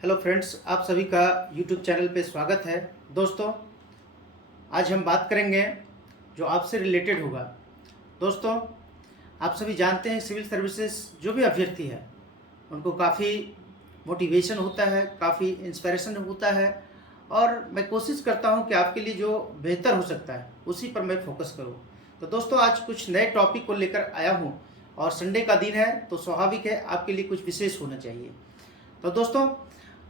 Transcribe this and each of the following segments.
Hello friends, आप सभी का यूट्यूब चैनल पे स्वागत है। दोस्तों, आज हम बात करेंगे जो आपसे रिलेटेड होगा। दोस्तों, आप सभी जानते हैं सिविल सर्विसेज जो भी अभ्यर्थी है उनको काफ़ी मोटिवेशन होता है, काफ़ी इंस्पिरेशन होता है और मैं कोशिश करता हूं कि आपके लिए जो बेहतर हो सकता है उसी पर मैं फोकस करूं। तो दोस्तों, आज कुछ नए टॉपिक को लेकर आया हूं और संडे का दिन है तो स्वाभाविक है आपके लिए कुछ विशेष होना चाहिए। तो दोस्तों,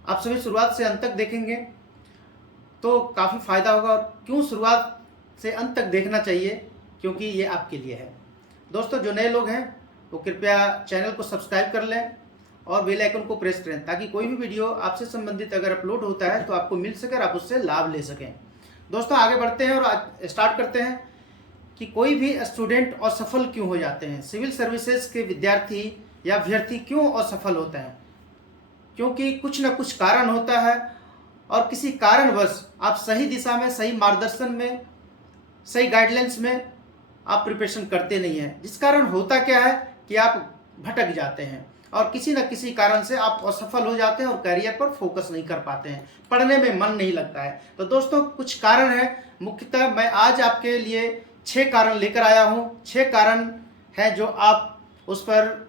आप सभी शुरुआत से अंत तक देखेंगे तो काफ़ी फ़ायदा होगा। और क्यों शुरुआत से अंत तक देखना चाहिए? क्योंकि ये आपके लिए है। दोस्तों, जो नए लोग हैं वो कृपया चैनल को सब्सक्राइब कर लें और बेल आइकन को प्रेस करें ताकि कोई भी वीडियो आपसे संबंधित अगर अपलोड होता है तो आपको मिल सके और आप उससे लाभ ले सकें। दोस्तों, आगे बढ़ते हैं और आज स्टार्ट करते हैं कि कोई भी स्टूडेंट असफल क्यों हो जाते हैं। सिविल सर्विसेज के विद्यार्थी या अभ्यर्थी क्यों असफल होते हैं? क्योंकि कुछ न कुछ कारण होता है और किसी कारणवश आप सही दिशा में, सही मार्गदर्शन में, सही गाइडलाइंस में आप प्रिपरेशन करते नहीं हैं, जिस कारण होता क्या है कि आप भटक जाते हैं और किसी न किसी कारण से आप असफल हो जाते हैं और करियर पर फोकस नहीं कर पाते हैं, पढ़ने में मन नहीं लगता है। तो दोस्तों, कुछ कारण है। मुख्यतः मैं आज आपके लिए 6 कारण लेकर आया हूँ। 6 कारण हैं जो आप उस पर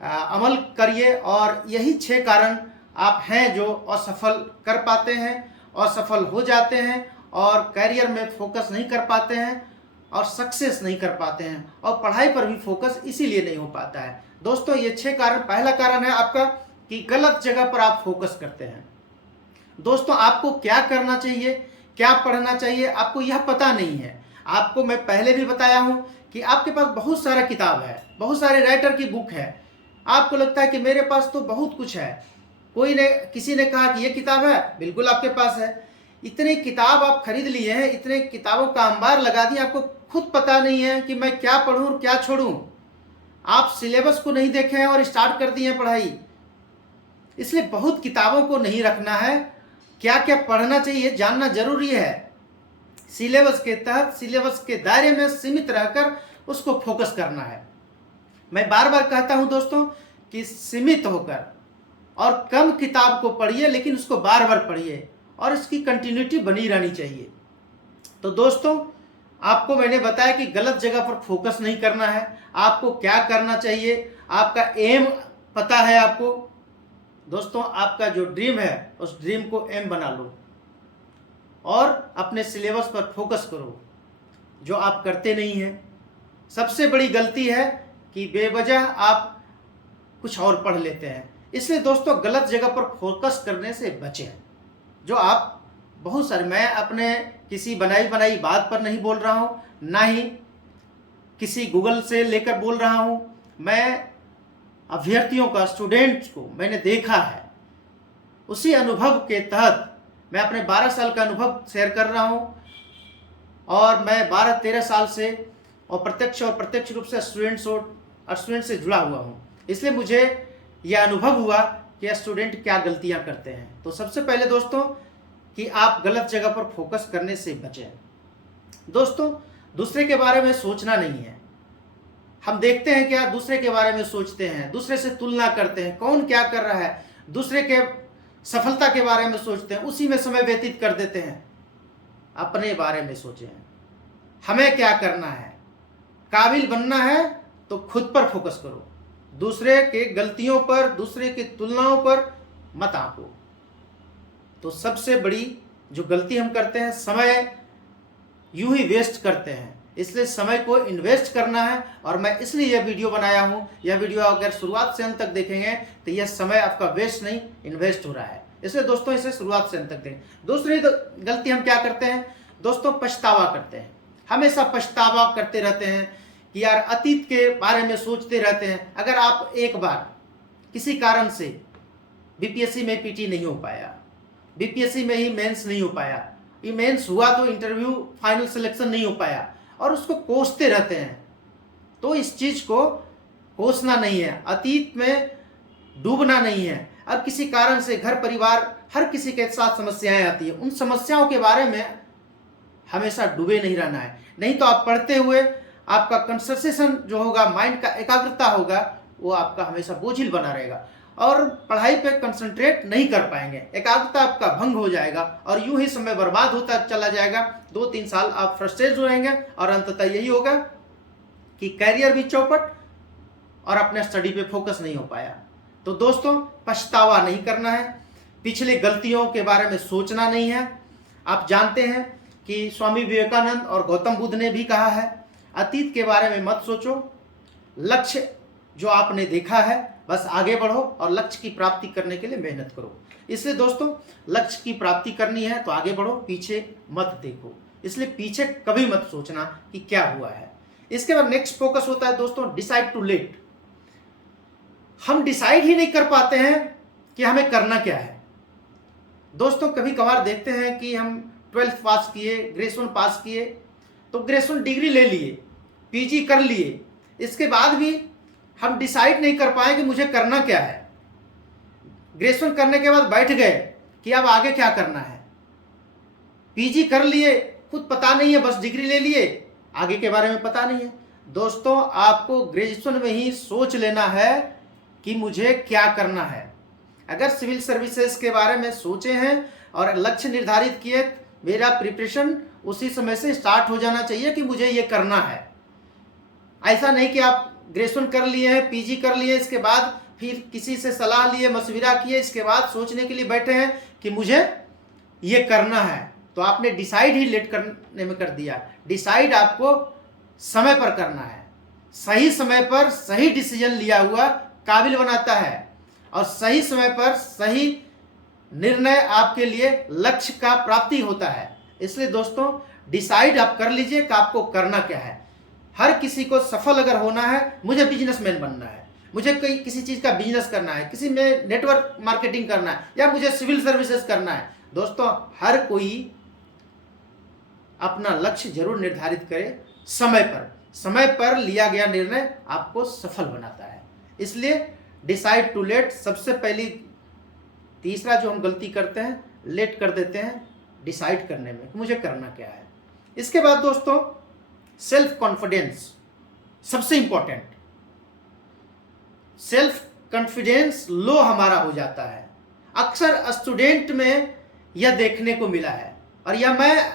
अमल करिए और यही 6 कारण आप हैं जो असफल कर पाते हैं, असफल हो जाते हैं और करियर में फोकस नहीं कर पाते हैं और सक्सेस नहीं कर पाते हैं और पढ़ाई पर भी फोकस इसीलिए नहीं हो पाता है। दोस्तों, ये 6 कारण। पहला कारण है आपका कि गलत जगह पर आप फोकस करते हैं। दोस्तों, आपको क्या करना चाहिए, क्या पढ़ना चाहिए, आपको यह पता नहीं है। आपको मैं पहले भी बताया हूं कि आपके पास बहुत सारा किताब है, बहुत सारे राइटर की बुक है। आपको लगता है कि मेरे पास तो बहुत कुछ है। किसी ने कहा कि ये किताब है, बिल्कुल आपके पास है। इतने किताब आप खरीद लिए हैं, इतने किताबों का अंबार लगा दिए, आपको खुद पता नहीं है कि मैं क्या पढूं और क्या छोड़ूं। आप सिलेबस को नहीं देखे हैं और स्टार्ट कर दिए हैं पढ़ाई। इसलिए बहुत किताबों को नहीं रखना है। क्या क्या पढ़ना चाहिए जानना जरूरी है। सिलेबस के तहत, सिलेबस के दायरे में सीमित रहकर उसको फोकस करना है। मैं बार बार कहता हूं दोस्तों कि सीमित होकर और कम किताब को पढ़िए, लेकिन उसको बार बार पढ़िए और इसकी कंटिन्यूटी बनी रहनी चाहिए। तो दोस्तों, आपको मैंने बताया कि गलत जगह पर फोकस नहीं करना है। आपको क्या करना चाहिए, आपका एम पता है आपको। दोस्तों, आपका जो ड्रीम है उस ड्रीम को एम बना लो और अपने सिलेबस पर फोकस करो, जो आप करते नहीं हैं। सबसे बड़ी गलती है कि बेवजह आप कुछ और पढ़ लेते हैं। इसलिए दोस्तों, गलत जगह पर फोकस करने से बचें। जो आप बहुत सारे, मैं अपने किसी बनाई बात पर नहीं बोल रहा हूँ, ना ही किसी गूगल से लेकर बोल रहा हूँ। मैं अभ्यर्थियों का, स्टूडेंट्स को मैंने देखा है, उसी अनुभव के तहत मैं अपने 12 साल का अनुभव शेयर कर रहा हूँ और मैं 12-13 साल से और प्रत्यक्ष रूप से स्टूडेंट से जुड़ा हुआ हूँ। इसलिए मुझे यह अनुभव हुआ कि स्टूडेंट क्या गलतियाँ करते हैं। तो सबसे पहले दोस्तों कि आप गलत जगह पर फोकस करने से बचें। दोस्तों, दूसरे के बारे में सोचना नहीं है। हम देखते हैं क्या, दूसरे के बारे में सोचते हैं, दूसरे से तुलना करते हैं, कौन क्या कर रहा है, दूसरे के सफलता के बारे में सोचते हैं, उसी में समय व्यतीत कर देते हैं। अपने बारे में सोचें, हमें क्या करना है। काबिल बनना है तो खुद पर फोकस करो, दूसरे के गलतियों पर, दूसरे की तुलनाओं पर मत आंको। तो सबसे बड़ी जो गलती हम करते हैं, समय यूं ही वेस्ट करते हैं। इसलिए समय को इन्वेस्ट करना है और मैं इसलिए यह वीडियो बनाया हूं। यह वीडियो अगर शुरुआत से अंत तक देखेंगे तो यह समय आपका वेस्ट नहीं, इन्वेस्ट हो रहा है। इसलिए दोस्तों, इसे शुरुआत से अंत तक देखें। दूसरी गलती हम क्या करते हैं दोस्तों, पछतावा करते हैं। हमेशा पछतावा करते रहते हैं कि यार अतीत के बारे में सोचते रहते हैं। अगर आप एक बार किसी कारण से बीपीएससी में पीटी नहीं हो पाया, बीपीएससी में ही मेंस नहीं हो पाया, ये मेंस हुआ तो इंटरव्यू फाइनल सिलेक्शन नहीं हो पाया और उसको कोसते रहते हैं, तो इस चीज को कोसना नहीं है, अतीत में डूबना नहीं है। और किसी कारण से घर परिवार हर किसी के साथ समस्याएं आती है, उन समस्याओं के बारे में हमेशा डूबे नहीं रहना है। नहीं तो आप पढ़ते हुए आपका कंसंट्रेशन जो होगा, माइंड का एकाग्रता होगा, वो आपका हमेशा बोझिल बना रहेगा और पढ़ाई पे कंसंट्रेट नहीं कर पाएंगे, एकाग्रता आपका भंग हो जाएगा और यूं ही समय बर्बाद होता चला जाएगा। 2-3 साल आप फ्रस्ट्रेट हो रहेंगे और अंततः यही होगा कि कैरियर भी चौपट और अपने स्टडी पे फोकस नहीं हो पाया। तो दोस्तों, पछतावा नहीं करना है, पिछले गलतियों के बारे में सोचना नहीं है। आप जानते हैं कि स्वामी विवेकानंद और गौतम बुद्ध ने भी कहा है, अतीत के बारे में मत सोचो, लक्ष्य जो आपने देखा है बस आगे बढ़ो और लक्ष्य की प्राप्ति करने के लिए मेहनत करो। इसलिए दोस्तों, लक्ष्य की प्राप्ति करनी है तो आगे बढ़ो, पीछे मत देखो। इसलिए पीछे कभी मत सोचना कि क्या हुआ है। इसके बाद नेक्स्ट फोकस होता है दोस्तों, डिसाइड टू लेट। हम डिसाइड ही नहीं कर पाते हैं कि हमें करना क्या है। दोस्तों, कभी कभार देखते हैं कि हम 12th पास किए, ग्रेजुएशन पास किए, तो ग्रेजुएशन डिग्री ले लिए, पीजी कर लिए, इसके बाद भी हम डिसाइड नहीं कर पाए कि मुझे करना क्या है। ग्रेजुएशन करने के बाद बैठ गए कि अब आगे क्या करना है। पीजी कर लिए, खुद पता नहीं है, बस डिग्री ले लिए, आगे के बारे में पता नहीं है। दोस्तों, आपको ग्रेजुएशन में ही सोच लेना है कि मुझे क्या करना है। अगर सिविल सर्विसेज के बारे में सोचे हैं और लक्ष्य निर्धारित किए, मेरा प्रिपरेशन उसी समय से स्टार्ट हो जाना चाहिए कि मुझे ये करना है। ऐसा नहीं कि आप ग्रेजुएशन कर लिए हैं, पीजी कर लिए, इसके बाद फिर किसी से सलाह लिए, मशविरा किए, इसके बाद सोचने के लिए बैठे हैं कि मुझे ये करना है, तो आपने डिसाइड ही लेट करने में कर दिया। डिसाइड आपको समय पर करना है। सही समय पर सही डिसीजन लिया हुआ काबिल बनाता है और सही समय पर सही निर्णय आपके लिए लक्ष्य का प्राप्ति होता है। इसलिए दोस्तों, डिसाइड आप कर लीजिए कि आपको करना क्या है। हर किसी को सफल अगर होना है, मुझे बिजनेसमैन बनना है, मुझे किसी चीज़ का बिजनेस करना है, किसी में नेटवर्क मार्केटिंग करना है, या मुझे सिविल सर्विसेज करना है। दोस्तों, हर कोई अपना लक्ष्य जरूर निर्धारित करे समय पर। समय पर लिया गया निर्णय आपको सफल बनाता है। इसलिए डिसाइड टू लेट, सबसे पहली तीसरा जो हम गलती करते हैं, लेट कर देते हैं डिसाइड करने में, मुझे करना क्या है। इसके बाद दोस्तों, सेल्फ कॉन्फिडेंस सबसे इंपॉर्टेंट। सेल्फ कॉन्फिडेंस लो हमारा हो जाता है। अक्सर स्टूडेंट में यह देखने को मिला है, और यह मैं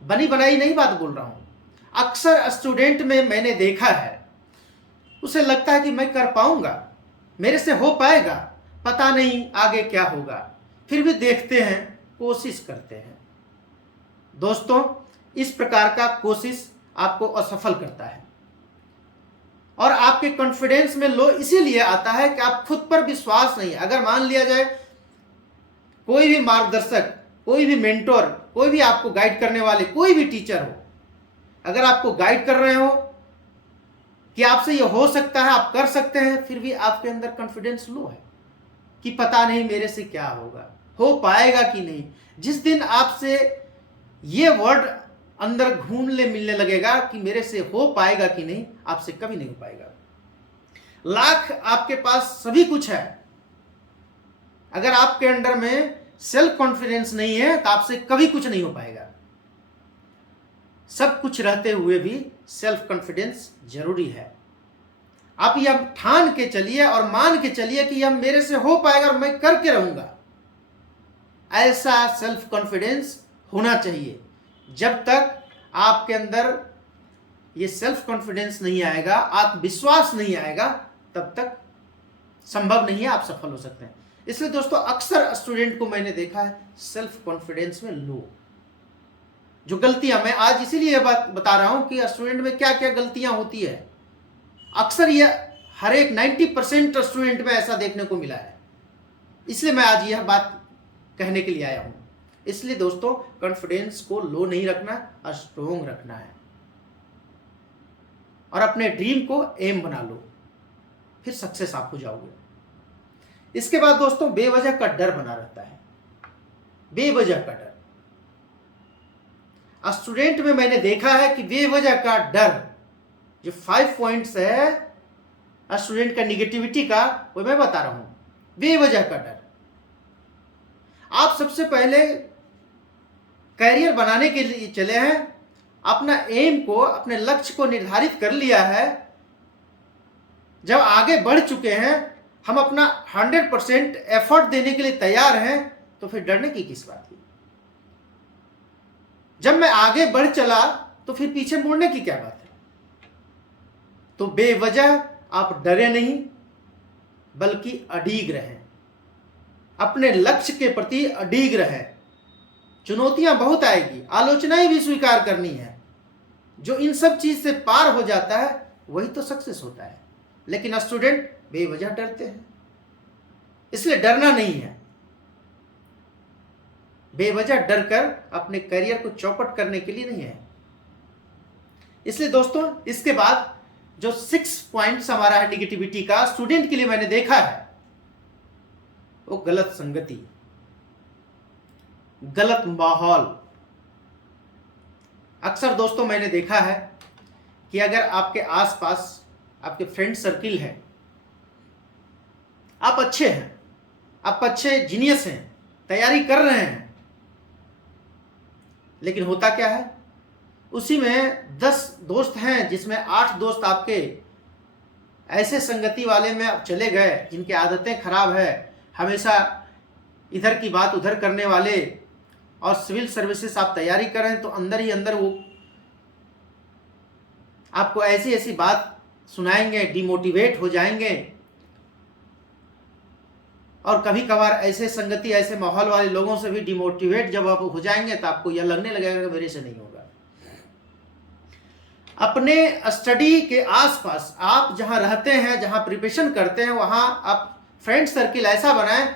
बनी बनाई नहीं बात बोल रहा हूं। अक्सर स्टूडेंट में मैंने देखा है, उसे लगता है कि मैं कर पाऊंगा, मेरे से हो पाएगा, पता नहीं आगे क्या होगा, फिर भी देखते हैं, कोशिश करते हैं। दोस्तों, इस प्रकार का कोशिश आपको असफल करता है और आपके कॉन्फिडेंस में लो इसीलिए आता है कि आप खुद पर विश्वास नहीं है। अगर मान लिया जाए कोई भी मार्गदर्शक, कोई भी मेंटोर, कोई भी आपको गाइड करने वाले, कोई भी टीचर हो, अगर आपको गाइड कर रहे हो कि आपसे ये हो सकता है, आप कर सकते हैं, फिर भी आपके अंदर कॉन्फिडेंस लो है कि पता नहीं मेरे से क्या होगा, हो पाएगा कि नहीं। जिस दिन आपसे ये वर्ड अंदर घूमने मिलने लगेगा कि मेरे से हो पाएगा कि नहीं, आपसे कभी नहीं हो पाएगा। लाख आपके पास सभी कुछ है, अगर आपके अंदर में सेल्फ कॉन्फिडेंस नहीं है तो आपसे कभी कुछ नहीं हो पाएगा। सब कुछ रहते हुए भी सेल्फ कॉन्फिडेंस जरूरी है। आप यह ठान के चलिए और मान के चलिए कि यह मेरे से हो पाएगा और मैं करके रहूंगा। ऐसा सेल्फ कॉन्फिडेंस होना चाहिए। जब तक आपके अंदर ये सेल्फ कॉन्फिडेंस नहीं आएगा, आत्मविश्वास नहीं आएगा, तब तक संभव नहीं है आप सफल हो सकते हैं। इसलिए दोस्तों, अक्सर स्टूडेंट को मैंने देखा है सेल्फ कॉन्फिडेंस में लो। जो गलतियां, मैं आज इसीलिए यह बात बता रहा हूं कि स्टूडेंट में क्या क्या गलतियां होती है। अक्सर यह हर एक 90% स्टूडेंट में ऐसा देखने को मिला है। इसलिए मैं आज यह बात कहने के लिए आया हूं। इसलिए दोस्तों, कॉन्फिडेंस को लो नहीं रखना, स्ट्रोंग रखना है और अपने ड्रीम को एम बना लो, फिर सक्सेस आप हो जाओगे। इसके बाद दोस्तों, बेवजह का डर बना रहता है। बेवजह का डर स्टूडेंट में मैंने देखा है कि बेवजह का डर, जो 5 पॉइंट्स है स्टूडेंट का निगेटिविटी का, वो मैं बता रहा हूं। बेवजह का डर। आप सबसे पहले कैरियर बनाने के लिए चले हैं, अपना एम को, अपने लक्ष्य को निर्धारित कर लिया है। जब आगे बढ़ चुके हैं, हम अपना 100% एफर्ट देने के लिए तैयार हैं, तो फिर डरने की किस बात की। जब मैं आगे बढ़ चला तो फिर पीछे मुड़ने की क्या बात है। तो बेवजह आप डरे नहीं, बल्कि अडीग रहें, अपने लक्ष्य के प्रति अडीग रहें। चुनौतियां बहुत आएगी, आलोचनाएं भी स्वीकार करनी है। जो इन सब चीज से पार हो जाता है वही तो सक्सेस होता है। लेकिन स्टूडेंट बेवजह डरते हैं, इसलिए डरना नहीं है। बेवजह डर कर अपने करियर को चौपट करने के लिए नहीं है। इसलिए दोस्तों, इसके बाद जो 6 पॉइंट्स हमारा है निगेटिविटी का, स्टूडेंट के लिए मैंने देखा है, वो गलत संगति, गलत माहौल। अक्सर दोस्तों मैंने देखा है कि अगर आपके आसपास आपके फ्रेंड सर्किल है, आप अच्छे हैं, आप अच्छे जीनियस हैं, तैयारी कर रहे हैं, लेकिन होता क्या है, उसी में 10 दोस्त हैं जिसमें 8 दोस्त आपके ऐसे संगति वाले में आप चले गए जिनकी आदतें खराब है, हमेशा इधर की बात उधर करने वाले, और सिविल सर्विसेज आप तैयारी कर रहे हैं तो अंदर ही अंदर वो आपको ऐसी ऐसी बात सुनाएंगे, डिमोटिवेट हो जाएंगे। और कभी कभार ऐसे संगति, ऐसे माहौल वाले लोगों से भी डिमोटिवेट जब आप हो जाएंगे तो आपको यह लगने लगेगा कि मेरे से नहीं होगा। अपने स्टडी के आसपास आप जहां रहते हैं, जहां प्रिपरेशन करते हैं, वहां आप फ्रेंड सर्किल ऐसा बनाएं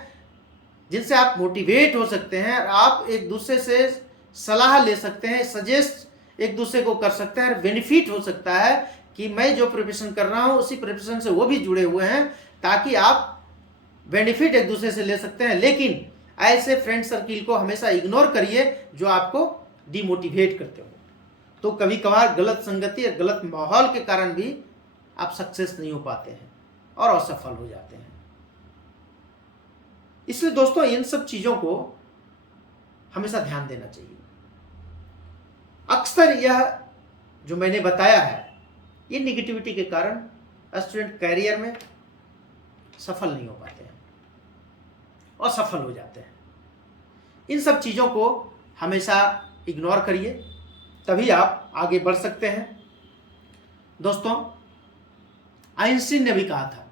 जिनसे आप मोटिवेट हो सकते हैं, और आप एक दूसरे से सलाह ले सकते हैं, सजेस्ट एक दूसरे को कर सकते हैं। बेनिफिट हो सकता है कि मैं जो प्रिपरेशन कर रहा हूं उसी प्रिपरेशन से वो भी जुड़े हुए हैं, ताकि आप बेनिफिट एक दूसरे से ले सकते हैं। लेकिन ऐसे फ्रेंड सर्किल को हमेशा इग्नोर करिए जो आपको डिमोटिवेट करते हो। तो कभी कभार गलत संगति या गलत माहौल के कारण भी आप सक्सेस नहीं हो पाते हैं और असफल हो जाते हैं। इसलिए दोस्तों, इन सब चीजों को हमेशा ध्यान देना चाहिए। अक्सर यह जो मैंने बताया है, ये निगेटिविटी के कारण स्टूडेंट कैरियर में सफल नहीं हो पाते हैं और सफल हो जाते हैं। इन सब चीज़ों को हमेशा इग्नोर करिए, तभी आप आगे बढ़ सकते हैं। दोस्तों, आइंस्टीन ने भी कहा था,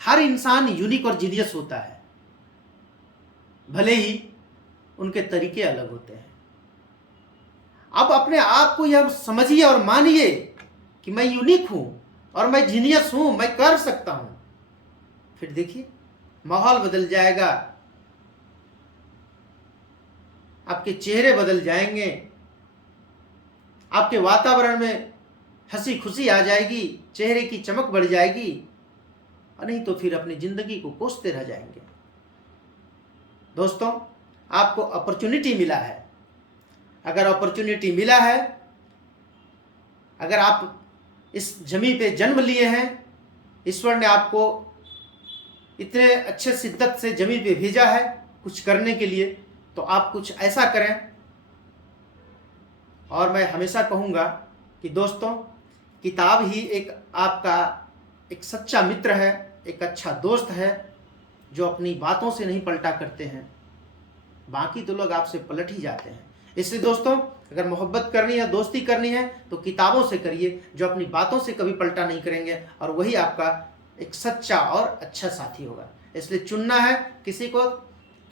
हर इंसान यूनिक और जीनियस होता है, भले ही उनके तरीके अलग होते हैं। आप अपने आप को यह समझिए और मानिए कि मैं यूनिक हूं और मैं जीनियस हूं, मैं कर सकता हूं। फिर देखिए माहौल बदल जाएगा, आपके चेहरे बदल जाएंगे, आपके वातावरण में हंसी खुशी आ जाएगी, चेहरे की चमक बढ़ जाएगी, और नहीं तो फिर अपनी जिंदगी को कोसते रह जाएंगे। दोस्तों, आपको अपॉर्चुनिटी मिला है, अगर अपॉर्चुनिटी मिला है, अगर आप इस जमीन पे जन्म लिए हैं, ईश्वर ने आपको इतने अच्छे शिद्दत से जमीन पे भेजा है कुछ करने के लिए, तो आप कुछ ऐसा करें। और मैं हमेशा कहूँगा कि दोस्तों, किताब ही एक आपका एक सच्चा मित्र है, एक अच्छा दोस्त है, जो अपनी बातों से नहीं पलटा करते हैं, बाकी तो लोग आपसे पलट ही जाते हैं। इसलिए दोस्तों, अगर मोहब्बत करनी है, दोस्ती करनी है, तो किताबों से करिए, जो अपनी बातों से कभी पलटा नहीं करेंगे, और वही आपका एक सच्चा और अच्छा साथी होगा। इसलिए चुनना है किसी को,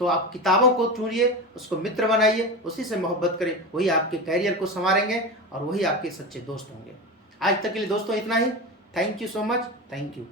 तो आप किताबों को चुनिए, उसको मित्र बनाइए, उसी से मोहब्बत करें, वही आपके कैरियर को संवारेंगे और वही आपके सच्चे दोस्त होंगे। आज तक के लिए दोस्तों इतना ही। Thank you so much. Thank you.